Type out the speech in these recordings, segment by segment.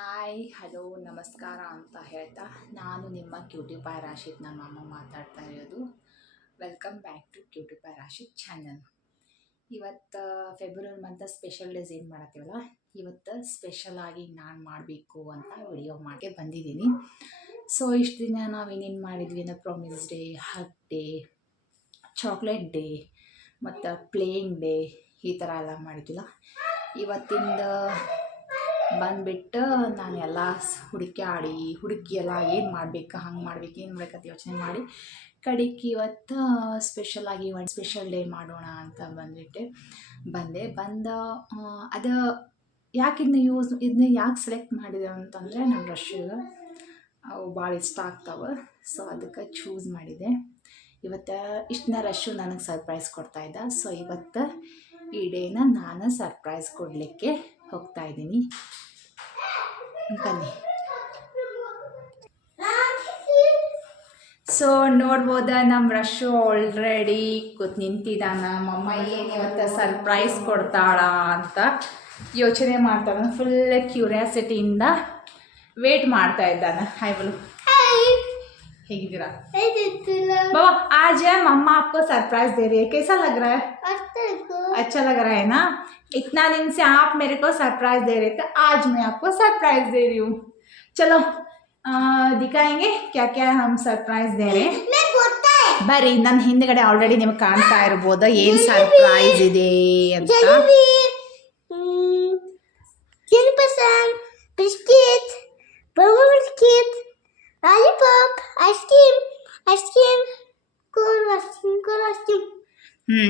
Hi hello ನಮಸ್ಕಾರ ಅಂತ ಹೇಳ್ತಾ ನಾನು ನಿಮ್ಮ ಕ್ಯೂಟಿ ಪಾಯ್ ರಾಶಿದ್ ನಮ್ಮ ಅಮ್ಮ ಮಾತಾಡ್ತಾ ಇರೋದು. Welcome back to cutie pie Rashid channel. ಇವತ್ತು ಫೆಬ್ರವರಿ ಮಂತ್ ಸ್ಪೆಷಲ್ ಡೇಸ್ ಏನು ಮಾಡತ್ತೀವಲ್ಲ, ಇವತ್ತು ಸ್ಪೆಷಲಾಗಿ ನಾನು ಮಾಡಬೇಕು ಅಂತ ವಿಡಿಯೋ ಮಾಡಿ ಬಂದಿದ್ದೀನಿ. ಸೊ ಇಷ್ಟು ದಿನ ನಾವು ಏನೇನು ಮಾಡಿದ್ವಿ ಅಂದರೆ promise day, hug day, chocolate day ಮತ್ತು ಪ್ಲೇಯಿಂಗ್ ಡೇ ಈ ಥರ ಎಲ್ಲ ಮಾಡಿದ್ದಿಲ್ಲ. ಇವತ್ತಿಂದ ಬಂದುಬಿಟ್ಟು ನಾನು ಎಲ್ಲ ಹುಡುಕಿ ಎಲ್ಲ ಏನು ಮಾಡಬೇಕು, ಹಂಗೆ ಮಾಡ್ಬೇಕು, ಏನು ಮಾಡ್ಬೇಕಂತ ಯೋಚನೆ ಮಾಡಿ ಕಡೆಗೆ ಇವತ್ತು ಸ್ಪೆಷಲಾಗಿ ಒಂದು ಸ್ಪೆಷಲ್ ಡೇ ಮಾಡೋಣ ಅಂತ ಬಂದ ಅದು ಯಾಕೆ ಇದನ್ನ ಯಾಕೆ ಸೆಲೆಕ್ಟ್ ಮಾಡಿದೆ ಅಂತಂದರೆ ನಮ್ಮ ರಶ್ಗೆ ಅವು ಭಾಳ ಇಷ್ಟ ಆಗ್ತಾವೆ. ಸೊ ಅದಕ್ಕೆ ಚೂಸ್ ಮಾಡಿದೆ. ಇವತ್ತು ಇಷ್ಟನ್ನ ರಶ್ಶು ನನಗೆ ಸರ್ಪ್ರೈಸ್ ಕೊಡ್ತಾಯಿದ್ದ. ಸೊ ಇವತ್ತು ಈ ಡೇನ ನಾನು ಸರ್ಪ್ರೈಸ್ ಕೊಡಲಿಕ್ಕೆ ಹೋಗ್ತಾಯಿದ್ದೀನಿ. ಬನ್ನಿ. ಸೊ ನೋಡ್ಬೋದ, ನಮ್ಮ ರಶ್ಶು ಆಲ್ರೆಡಿ ನಿಂತಿದ್ದಾನ. ಮಮ್ಮ ಏನು ಇವತ್ತು ಸರ್ಪ್ರೈಸ್ ಕೊಡ್ತಾಳ ಅಂತ ಯೋಚನೆ ಮಾಡ್ತಾನೆ. ಫುಲ್ ಕ್ಯೂರಿಯಾಸಿಟಿಯಿಂದ ವೇಟ್ ಮಾಡ್ತಾ ಇದ್ದಾನೆ. ಹಾಯ್ बोलो. ಹೇಗಿದ್ದೀರಾ बाबा? आज मम्मा आपको सरप्राइज दे रही है. कैसा लग रहा है? अच्छा लग रहा है ना? इतना दिन से आप मेरे को सरप्राइज दे रहे थे, आज मैं आपको सरप्राइज दे रही हूँ. चलो दिखाएंगे क्या क्या हम सरप्राइज दे रहे हैं. ಬರ್ರಿ, ನನ್ನ ಹಿಂದ್ಗಡೆ ಆಲ್ರೆಡಿ ನಿಮ್ಗೆ ಕಾಣ್ತಾ ಇರ್ಬೋದು ಏನು ಸರ್ಪ್ರೈಸ್ ಇದೆ ಅಂತ. Biscuit, biscuit, lollipop, ice cream, cool ice cream.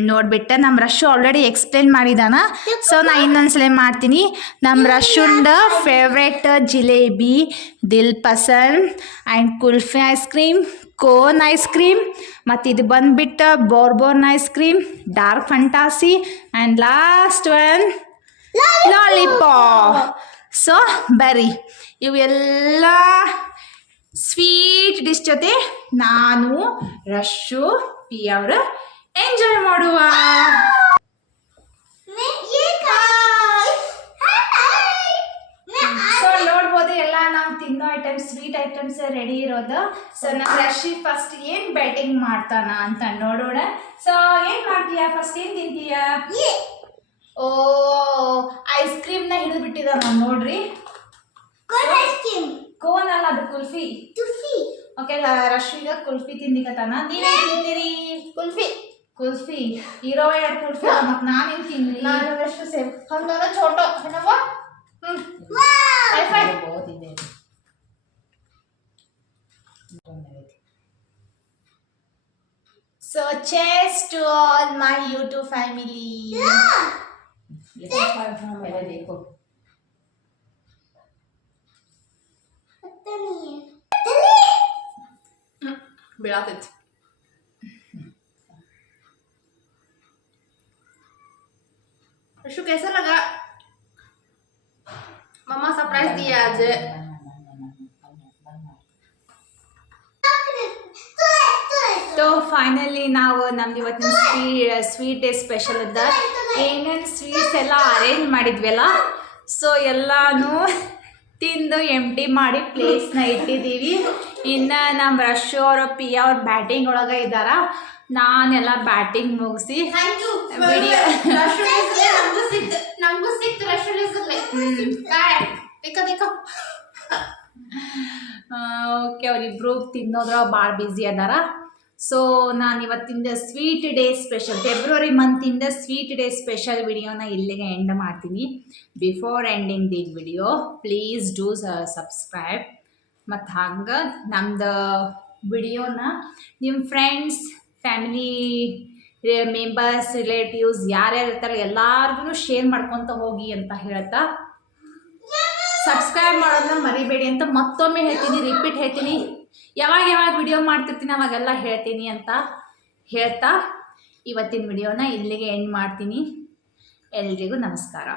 ನೋಡ್ಬಿಟ್ಟು ನಮ್ಮ ರಶ್ಶು ಆಲ್ರೆಡಿ ಎಕ್ಸ್ಪ್ಲೇನ್ ಮಾಡಿದಾನ. ಸೊ ನಾ ಇನ್ನೊಂದ್ಸಲ ಮಾಡ್ತೀನಿ. ನಮ್ಮ ರಶ್ಶುಂದ favourite jalebi, Dil Pasand and kulfi ice cream, cone ice cream, ಮತ್ತು ಇದು ಬಂದುಬಿಟ್ಟು bourbon ice cream, Dark Fantasy and last one lollipop. So ಬರ್ರಿ, ಇವೆಲ್ಲ ಸ್ವೀಟ್ ಡಿಶ್ ಜೊತೆ ನಾನು ರಶ್ಶು ಪಿ ಅವರು ಎಂಜಾಯ್ ಮಾಡುವ. ಸೊ ನೋಡ್ಬೋದು, ಎಲ್ಲ ನಾವು ತಿನ್ನೋ ಐಟಮ್ಸ್, ಸ್ವೀಟ್ ಐಟಮ್ಸ್ ರೆಡಿ ಇರೋದು. ಸೊ ನಮ್ಮ ರಶ್ಶಿ ಫಸ್ಟ್ ಏನು ಬ್ಯಾಟಿಂಗ್ ಮಾಡ್ತಾನ ಅಂತ ನೋಡೋಣ. ಸೊ ಏನು ಮಾಡ್ತೀಯಾ ಫಸ್ಟ್? ಏನು ತಿಂತೀಯಾ? ಓ, ಐಸ್ ಕ್ರೀಮ್ನ ಹಿಡಿದು ಬಿಟ್ಟಿದ ನೋಡ್ರಿ. ಕೋನ್ ಅಲ್ಲ, ಅದು ಕುಲ್ಫಿ. ಓಕೆ, ರಶ್ಶು ಈಗ ಕುಲ್ಫಿ ತಿಂದಿಕತ್ತಾನ. ನೀವೇನು ತಿಂತೀರಿ? ಕುಲ್ಫಿ ಇರೋ 2 ಕುಲ್ಫಿ. ಮತ್ತು ನಾನೇನು ತಿನ್ನಲಿ? ನಾನು ರಶ್ಶು ಸೇಮ್ ಹಂಗಾರ ಛೋಟೋ ಏನವ್ವ. So cheers to all my YouTube family. पहले देखो. बिलात रशु कैसा लगा? मम्मा सरप्राइज दिया आज. तो ಫೈನಲಿ ನಾವು ನಮ್ದು ಇವತ್ತಿನ ಸ್ವೀಟ್ ಡೇ ಸ್ಪೆಷಲ್ ಇದ್ದ ಏನೇನು ಸ್ವೀಟ್ಸ್ ಎಲ್ಲ ಅರೇಂಜ್ ಮಾಡಿದ್ವಲ್ಲ, ಸೊ ಎಲ್ಲನೂ ತಿಂದು ಎಂಟಿ ಮಾಡಿ ಪ್ಲೇಸ್ನ ಇಟ್ಟಿದ್ದೀವಿ. ಇನ್ನು ನಮ್ಮ ರಶ್ಶು ಅವರು ಪಿ ಅವ್ರ ಬ್ಯಾಟಿಂಗ್ ಒಳಗೆ ಇದ್ದಾರ. ನಾನೆಲ್ಲ ಬ್ಯಾಟಿಂಗ್ ಮುಗಿಸಿ ವಿಡಿಯೋ ಓಕೆ, ಅವರಿಬ್ರು ತಿನ್ನೋದ್ರ ಭಾಳ ಬ್ಯುಸಿ ಅದಾರ. ಸೊ ನಾನು ಇವತ್ತಿಂದ ಸ್ವೀಟ್ ಡೇ ಸ್ಪೆಷಲ್, ಫೆಬ್ರವರಿ ಮಂತಿಂದ ಸ್ವೀಟ್ ಡೇ ಸ್ಪೆಷಲ್ ವಿಡಿಯೋನ ಇಲ್ಲಿಗೆ ಎಂಡ್ ಮಾಡ್ತೀನಿ. Before ending the video please do subscribe. ಮತ್ತು ಹಂಗೆ ನಮ್ದು ವಿಡಿಯೋನ ನಿಮ್ಮ ಫ್ರೆಂಡ್ಸ್, ಫ್ಯಾಮಿಲಿ ಮೆಂಬರ್ಸ್, ರಿಲೇಟಿವ್ಸ್ ಯಾರ್ಯಾರು ಇರ್ತಾರೆ ಎಲ್ಲರಿಗೂ ಶೇರ್ ಮಾಡ್ಕೊತ ಹೋಗಿ ಅಂತ ಹೇಳ್ತಾ, ಸಬ್ಸ್ಕ್ರೈಬ್ ಮಾಡೋದನ್ನ ಮರಿಬೇಡಿ ಅಂತ ಮತ್ತೊಮ್ಮೆ ಹೇಳ್ತೀನಿ, ರಿಪೀಟ್ ಹೇಳ್ತೀನಿ. ಯಾವಾಗ ವಿಡಿಯೋ ಮಾಡ್ತಿರ್ತೀನಿ ಅವಾಗೆಲ್ಲ ಹೇಳ್ತೀನಿ ಅಂತ ಹೇಳ್ತಾ ಇವತ್ತಿನ ವಿಡಿಯೋನ ಇಲ್ಲಿಗೆ ಎಂಡ್ ಮಾಡ್ತೀನಿ. ಎಲ್ರಿಗೂ ನಮಸ್ಕಾರ.